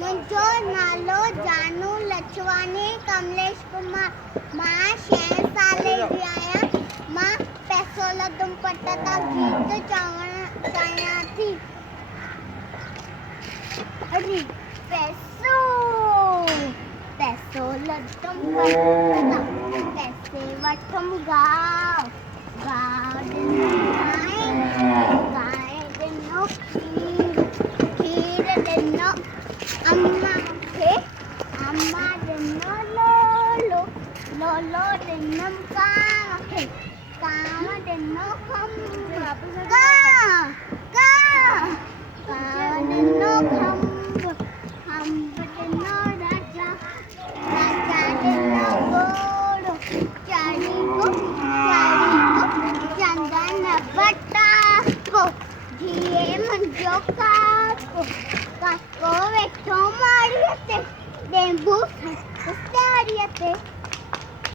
मुंहिंजो नालो जानू लछवानी कमलेश कुमार। मां 6 साले जी आहियां। मां पैसो लदुम पटता गीत चवण चाहियां थी। अरे पैसो पैसो लदुम पटता पैसे वठुम गांव ॾिनो गांइ ॾिनो खीर ॾिनो अम्मा खे अम्मा ॾिनो लोलो ॾिनम कांव खे कांव ॾिनो खंभ ॾिनो खंभ ॾिनो राजा ॾिनो घोड़ो चढ़ी को चंदन बटाको धीअ मुंहिंजो काको वेठो माड़ीअ ते ॾेंबू वारीअ ते